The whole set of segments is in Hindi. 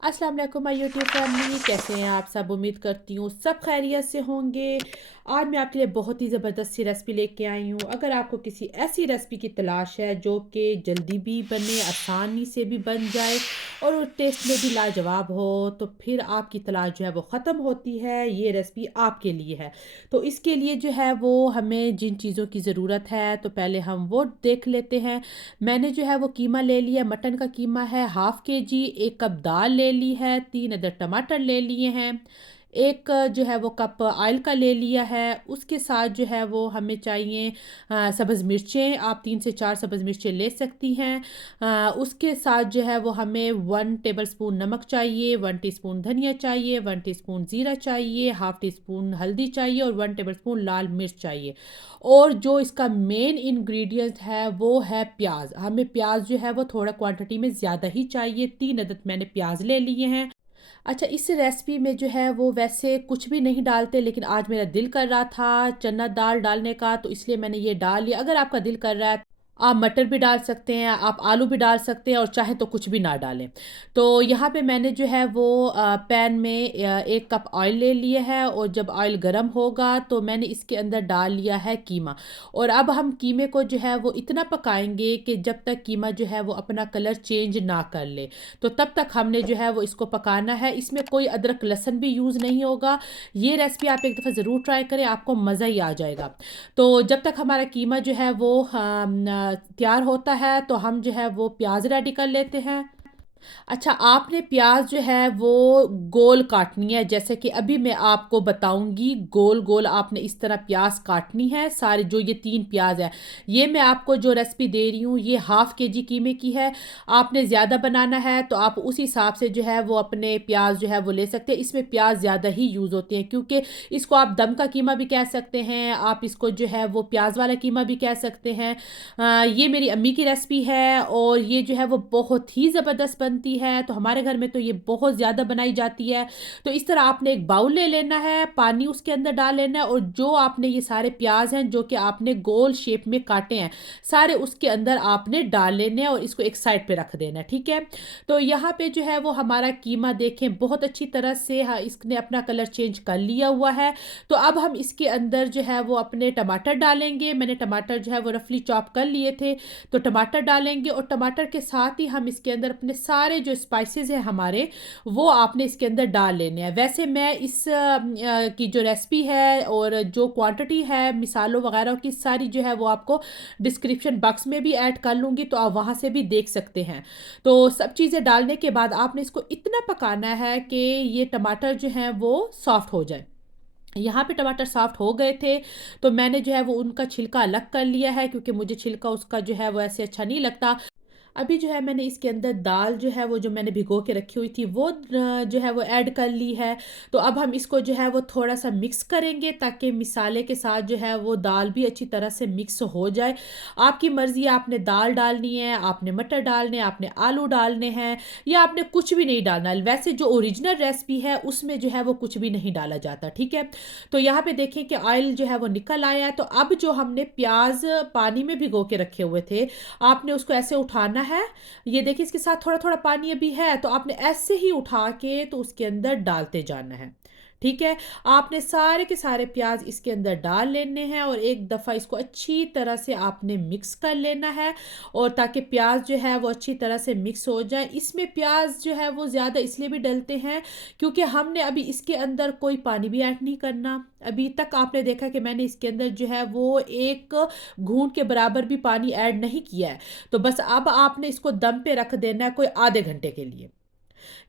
अस्सलाम वालेकुम माय यूट्यूब फैमिली, कैसे हैं आप सब। उम्मीद करती हूँ सब खैरियत से होंगे। आज मैं आपके लिए बहुत ही ज़बरदस्त सी रेसिपी लेके आई हूँ। अगर आपको किसी ऐसी रेसिपी की तलाश है जो कि जल्दी भी बने, आसानी से भी बन जाए और वो टेस्ट में भी लाजवाब हो, तो फिर आपकी तलाश जो है वो ख़त्म होती है। ये रेसिपी आपके लिए है। तो इसके लिए जो है वो हमें जिन चीज़ों की ज़रूरत है, तो पहले हम वो देख लेते हैं। मैंने जो है वो कीमा ले लिया, मटन का कीमा है हाफ़ के जी। 1 कप दाल ले ली है, 3 अदर टमाटर ले लिए हैं, 1 जो है वो कप ऑयल का ले लिया है। उसके साथ जो है वो हमें चाहिए सब्ज़ मिर्चें, आप 3 से 4 सब्ज़ मिर्चें ले सकती हैं। उसके साथ जो है वो हमें 1 टेबलस्पून नमक चाहिए, 1 टीस्पून धनिया चाहिए, 1 टीस्पून ज़ीरा चाहिए, हाफ़ टी स्पून हल्दी चाहिए और 1 टेबलस्पून लाल मिर्च चाहिए। और जो इसका मेन इंग्रेडिएंट है वो है प्याज। हमें प्याज जो है वो थोड़ा क्वांटिटी में ज़्यादा ही चाहिए, 3 अदद मैंने प्याज ले लिए हैं। अच्छा, इस रेसिपी में जो है वो वैसे कुछ भी नहीं डालते, लेकिन आज मेरा दिल कर रहा था चना दाल डालने का, तो इसलिए मैंने ये डाल लिया। अगर आपका दिल कर रहा है आप मटर भी डाल सकते हैं, आप आलू भी डाल सकते हैं और चाहे तो कुछ भी ना डालें। तो यहाँ पे मैंने जो है वो पैन में 1 कप ऑयल ले लिया है और जब ऑयल गरम होगा तो मैंने इसके अंदर डाल लिया है कीमा। और अब हम कीमे को जो है वो इतना पकाएंगे कि जब तक कीमा जो है वो अपना कलर चेंज ना कर ले, तो तब तक हमने जो है वो इसको पकाना है। इसमें कोई अदरक लहसुन भी यूज़ नहीं होगा। ये रेसिपी आप एक दफ़ा ज़रूर ट्राई करें, आपको मज़ा ही आ जाएगा। तो जब तक हमारा कीमा जो है वो तैयार होता है, तो हम जो है वो प्याज रेडी कर लेते हैं। अच्छा, आपने प्याज जो है वो गोल काटनी है, जैसे कि अभी मैं आपको बताऊंगी। गोल गोल आपने इस तरह प्याज काटनी है सारे। जो ये 3 प्याज है, ये मैं आपको जो रेसिपी दे रही हूँ ये हाफ़ के जी कीमे की है। आपने ज़्यादा बनाना है तो आप उस हिसाब से जो है वो अपने प्याज जो है वो ले सकते हैं। इसमें प्याज ज़्यादा ही यूज़ होते हैं, क्योंकि इसको आप दम का कीमा भी कह सकते हैं, आप इसको जो है वो प्याज वाला कीमा भी कह सकते हैं। ये मेरी अम्मी की रेसिपी है और ये जो है वो बहुत ही ज़बरदस्त बनती है। तो हमारे घर में तो ये बहुत ज़्यादा बनाई जाती है। तो इस तरह आपने एक बाउल ले लेना है, पानी उसके अंदर डाल लेना है और जो आपने ये सारे प्याज हैं जो कि आपने गोल शेप में काटे हैं, सारे उसके अंदर आपने डाल लेने हैं और इसको एक साइड पे रख देना है, ठीक है। तो यहाँ पे जो है वो हमारा कीमा देखें बहुत अच्छी तरह से इसने अपना कलर चेंज कर लिया हुआ है। तो अब हम इसके अंदर जो है वो अपने टमाटर डालेंगे। मैंने टमाटर जो है वो रफली चॉप कर लिए थे, तो टमाटर डालेंगे और टमाटर के साथ ही हम इसके अंदर अपने सारे जो स्पाइसेस हैं हमारे, वो आपने इसके अंदर डाल लेने हैं। वैसे मैं इस की जो रेसिपी है और जो क्वांटिटी है मिसालों वगैरह की, सारी जो है वो आपको डिस्क्रिप्शन बॉक्स में भी ऐड कर लूँगी, तो आप वहाँ से भी देख सकते हैं। तो सब चीज़ें डालने के बाद आपने इसको इतना पकाना है कि ये टमाटर जो हैं वो सॉफ्ट हो जाए। यहाँ पे टमाटर सॉफ्ट हो गए थे, तो मैंने जो है वो उनका छिलका अलग कर लिया है, क्योंकि मुझे छिलका उसका जो है वो ऐसे अच्छा नहीं लगता। अभी जो है मैंने इसके अंदर दाल जो है वो जो मैंने भिगो के रखी हुई थी वो जो है वो ऐड कर ली है। तो अब हम इसको जो है वो थोड़ा-सा मिक्स करेंगे, ताकि मिसाले के साथ जो है वो दाल भी अच्छी तरह से मिक्स हो जाए। आपकी मर्ज़ी है, आपने दाल डालनी है, आपने मटर डालने हैं, आपने आलू डालने हैं या आपने कुछ भी नहीं डालना। वैसे जो ओरिजिनल रेसिपी है उसमें जो है वो कुछ भी नहीं डाला जाता, ठीक है। तो यहाँ पे देखें कि ऑयल जो है वो निकल आया है। तो अब जो हमने प्याज़ पानी में भिगो के रखे हुए थे, आपने उसको ऐसे उठाना है। ये देखिए इसके साथ थोड़ा-थोड़ा पानी अभी है, तो आपने ऐसे ही उठा के तो उसके अंदर डालते जाना है। ठीक है? आपने सारे के सारे प्याज़ इसके अंदर डाल लेने हैं और एक दफ़ा इसको अच्छी तरह से आपने मिक्स कर लेना है, और ताकि प्याज़ जो है वो अच्छी तरह से मिक्स हो जाए। इसमें प्याज़ जो है वो ज़्यादा इसलिए भी डलते हैं क्योंकि हमने अभी इसके अंदर कोई पानी भी ऐड नहीं करना। अभी तक आपने देखा कि मैंने इसके अंदर जो है वो 1 घूंट के बराबर भी पानी ऐड नहीं किया है। तो बस अब आपने इसको दम पे रख देना है कोई आधे घंटे के लिए।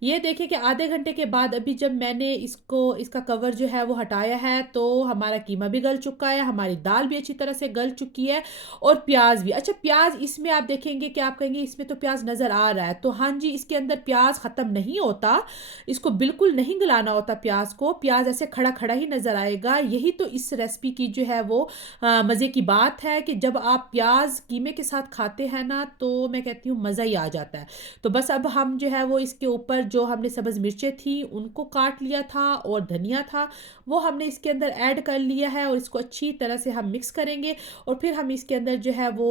ये देखिए कि आधे घंटे के बाद अभी जब मैंने इसका कवर जो है वो हटाया है, तो हमारा कीमा भी गल चुका है, हमारी दाल भी अच्छी तरह से गल चुकी है और प्याज भी। अच्छा, प्याज इसमें आप देखेंगे कि आप कहेंगे इसमें तो प्याज नज़र आ रहा है, तो हाँ जी, इसके अंदर प्याज ख़त्म नहीं होता। इसको बिल्कुल नहीं गलाना होता प्याज को, प्याज ऐसे खड़ा खड़ा ही नज़र आएगा। यही तो इस रेसिपी की जो है वो मज़े की बात है कि जब आप प्याज कीमे के साथ खाते हैं ना, तो मैं कहती हूँ मज़ा ही आ जाता है। तो बस अब हम जो है वो इसके ऊपर जो हमने सब्ज़ मिर्चें थी उनको काट लिया था और धनिया था, वो हमने इसके अंदर ऐड कर लिया है और इसको अच्छी तरह से हम मिक्स करेंगे और फिर हम इसके अंदर जो है वो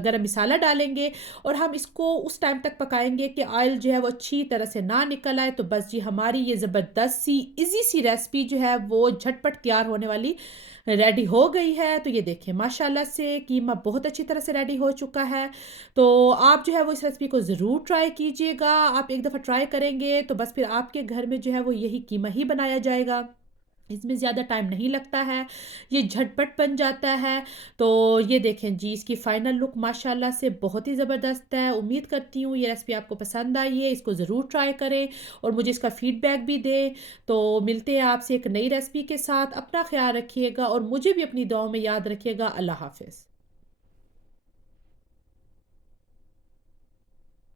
गरम मसाला डालेंगे और हम इसको उस टाइम तक पकाएँगे कि ऑयल जो है वो अच्छी तरह से ना निकल आए। तो बस जी हमारी ये ज़बरदस्त सी ईज़ी सी रेसिपी जो है वो झटपट तैयार होने वाली रेडी हो गई है। तो ये देखिए माशाल्लाह से कीमा बहुत अच्छी तरह से रेडी हो चुका है। तो आप जो है वो इस रेसिपी को ज़रूर ट्राई कीजिएगा। आप एक दफ़ा ट्राई करेंगे तो बस फिर आपके घर में जो है वो यही कीमा ही बनाया जाएगा। इसमें ज़्यादा टाइम नहीं लगता है, ये झटपट बन जाता है। तो ये देखें जी इसकी फाइनल लुक माशाल्लाह से बहुत ही ज़बरदस्त है। उम्मीद करती हूँ ये रेसिपी आपको पसंद आई है, इसको ज़रूर ट्राई करें और मुझे इसका फ़ीडबैक भी दें। तो मिलते हैं आपसे एक नई रेसिपी के साथ, अपना ख़्याल रखिएगा और मुझे भी अपनी दुआओं में याद रखिएगा। अल्लाह हाफ़िज़।